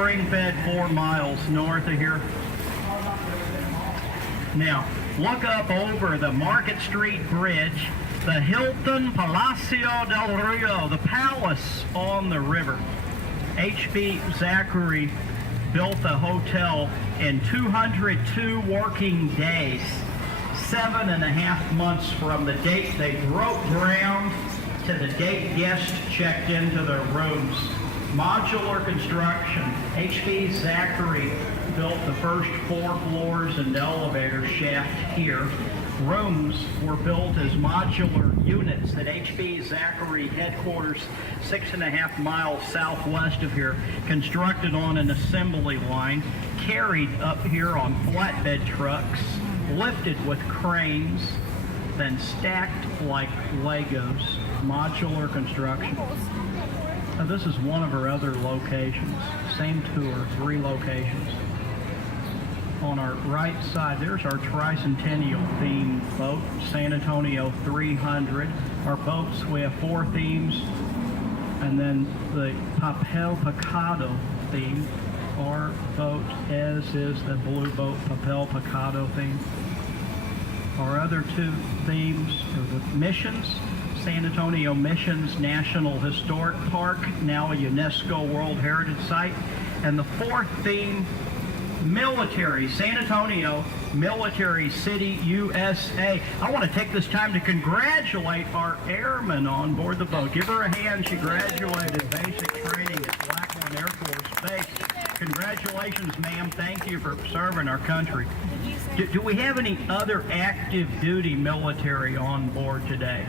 spring-fed 4 miles north of here. Now, look up over the Market Street Bridge, the Hilton Palacio del Rio, the palace on the river. H.B. Zachary built the hotel in 202 working days, 7.5 months from the date they broke ground to the date guests checked into their rooms. Modular construction. H.B. Zachary built the first 4 floors and elevator shaft here. Rooms were built as modular units at H.B. Zachary headquarters, 6.5 miles southwest of here, constructed on an assembly line, carried up here on flatbed trucks, lifted with cranes, then stacked like Legos. Modular construction. Now, this is one of our other locations. Same tour, 3 locations. On our right side, there's our tricentennial themed boat, San Antonio 300. Our boats, we have 4 themes, and then the Papel Picado theme. Our boat, as is the blue boat, Papel Picado theme. Our other 2 themes are the missions. San Antonio Missions National Historic Park, now a UNESCO World Heritage Site. And the 4th theme, military, San Antonio Military City, USA. I want to take this time to congratulate our airman on board the boat. Give her a hand. She graduated basic training at Blackman Air Force Base. Congratulations, ma'am. Thank you for serving our country. Do we have any other active duty military on board today?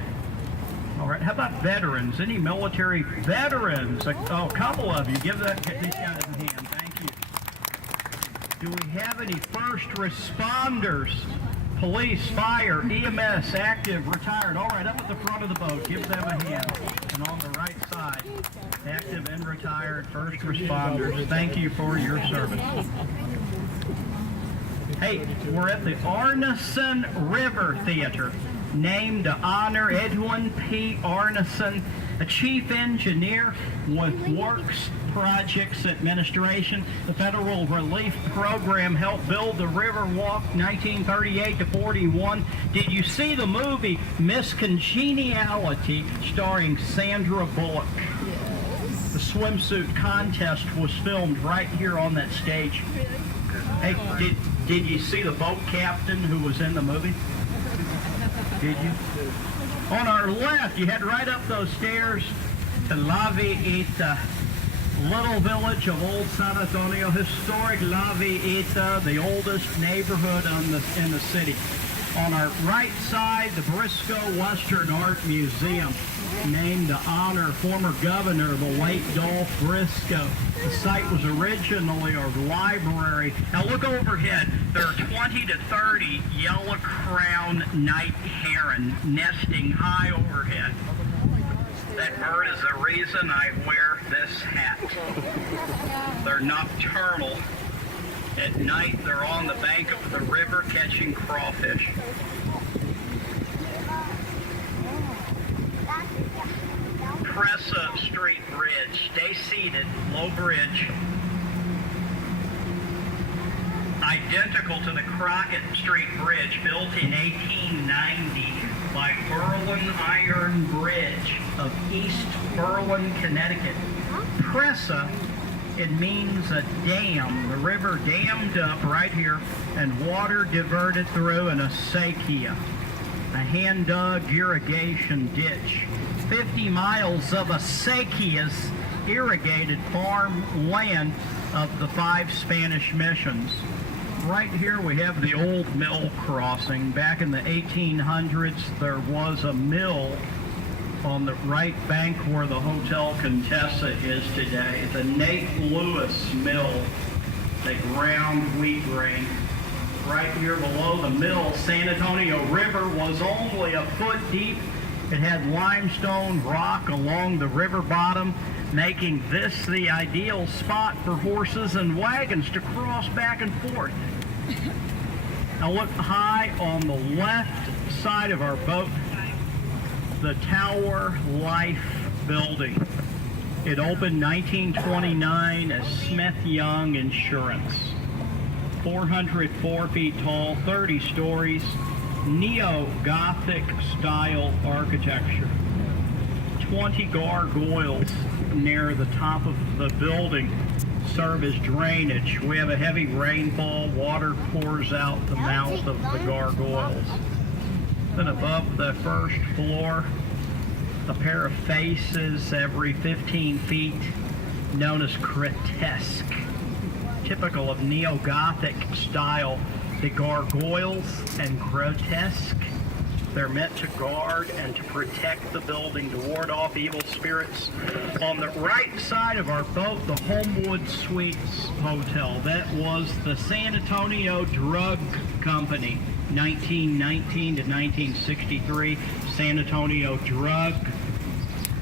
All right, how about veterans? Any military veterans? Oh, a couple of you. Give these guys a hand. Thank you. Do we have any first responders? Police, fire, EMS, active, retired. All right, up at the front of the boat. Give them a hand. And on the right side, active and retired first responders. Thank you for your service. Hey, we're at the Arneson River Theater, named to honor Edwin P. Arneson, a chief engineer with Works Projects Administration. The Federal Relief Program helped build the Riverwalk 1938 to 41. Did you see the movie Miss Congeniality starring Sandra Bullock? Yes. The swimsuit contest was filmed right here on that stage. Hey, did you see the boat captain who was in the movie? Did you? On our left, you head right up those stairs to La Villita, little village of Old San Antonio, historic La Villita, the oldest neighborhood in the city. On our right side, the Briscoe Western Art Museum, named to honor former governor, the late Dolph Briscoe. The site was originally a library. Now look overhead. There are 20 to 30 yellow-crowned night heron nesting high overhead. That bird is the reason I wear this hat. They're nocturnal. At night, they're on the bank of the river catching crawfish. Presa Street Bridge. Stay seated. Low bridge. Identical to the Crockett Street Bridge, built in 1890 by Berlin Iron Bridge of East Berlin, Connecticut. Presa, it means a dam. The river dammed up right here and water diverted through an acequia, a hand-dug irrigation ditch. 50 miles of acequias irrigated farmland of the 5 Spanish missions. Right here we have the old mill crossing. Back in the 1800s, there was a mill on the right bank where the Hotel Contessa is today. The Nate Lewis Mill. They ground wheat grain. Right here below the mill, San Antonio River was only a foot deep. It had limestone rock along the river bottom, making this the ideal spot for horses and wagons to cross back and forth. Now look high on the left side of our boat, the Tower Life building. It opened 1929 as Smith Young Insurance. 404 feet tall, 30 stories, neo-Gothic style architecture. 20 gargoyles near the top of the building serve as drainage. We have a heavy rainfall, water pours out the mouth of the gargoyles. Then above the first floor, a pair of faces every 15 feet, known as grotesque. Typical of neo-Gothic style, the gargoyles and grotesque, they're meant to guard and to protect the building, to ward off evil spirits. On the right side of our boat, the Homewood Suites Hotel. That was the San Antonio Drug Company, 1919 to 1963. San Antonio Drug,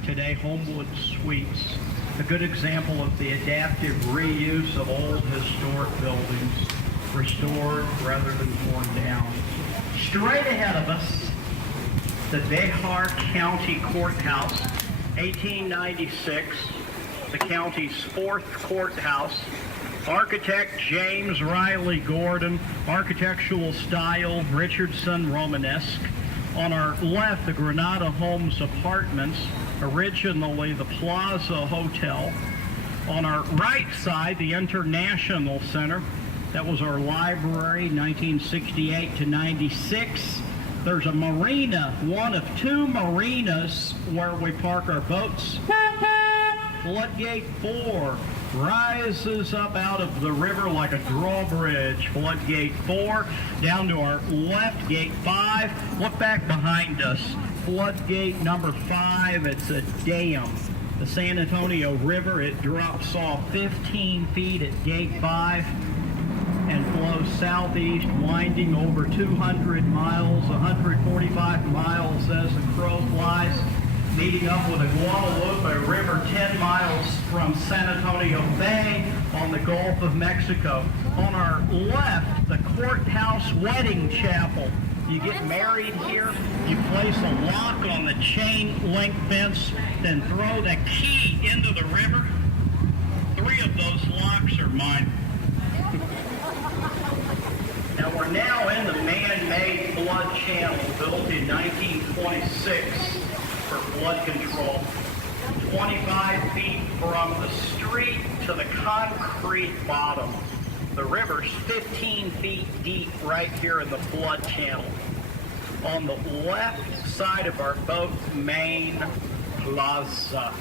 today Homewood Suites. A good example of the adaptive reuse of old historic buildings, restored rather than torn down. Straight ahead of us, the Behar County Courthouse, 1896, the county's fourth courthouse. Architect James Riley Gordon, architectural style Richardson Romanesque. On our left, the Granada Homes Apartments, originally the Plaza Hotel. On our right side, the International Center. That was our library, 1968 to 96. There's a marina, one of two marinas where we park our boats. Floodgate 4 rises up out of the river like a drawbridge. Floodgate 4, down to our left, gate 5. Look back behind us. Floodgate number 5, it's a dam. The San Antonio River, it drops off 15 feet at gate 5 and flows southeast, winding over 200 miles, 145 miles as the crow flies, meeting up with the Guadalupe River 10 miles from San Antonio Bay on the Gulf of Mexico. On our left, the Courthouse Wedding Chapel. You get married here, you place a lock on the chain link fence, then throw the key into the river. 3 of those locks are mine. Now we're now in the man-made flood channel built in 1926 for flood control. 25 feet from the street to the concrete bottom. The river's 15 feet deep right here in the flood channel. On the left side of our boat, main plaza.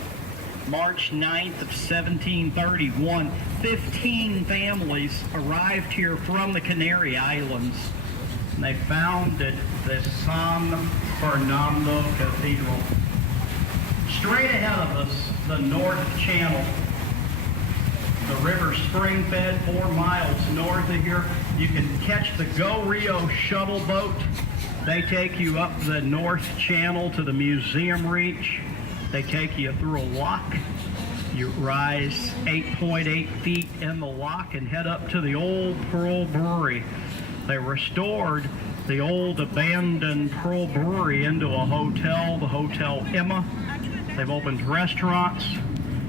March 9th of 1731, 15 families arrived here from the Canary Islands. And they founded the San Fernando Cathedral. Straight ahead of us, the North Channel. The river spring-fed 4 miles north of here. You can catch the Go Rio shuttle boat. They take you up the North Channel to the Museum Reach. They take you through a lock. You rise 8.8 feet in the lock and head up to the old Pearl Brewery. They restored the old abandoned Pearl Brewery into a hotel, the Hotel Emma. They've opened restaurants,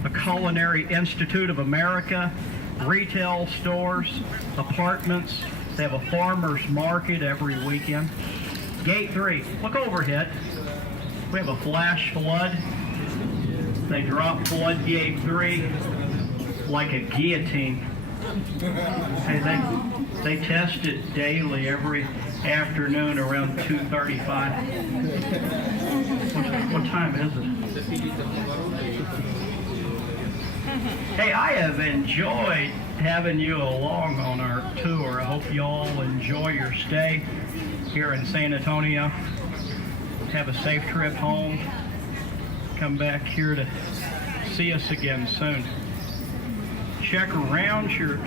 a Culinary Institute of America, retail stores, apartments. They have a farmer's market every weekend. Gate 3, look overhead. We have a flash flood. They drop floodgate 3 like a guillotine. Hey, they test it daily every afternoon around 2:35. What time is it? Hey, I have enjoyed having you along on our tour. I hope you all enjoy your stay here in San Antonio. Have a safe trip home. Come back here to see us again soon. Check around your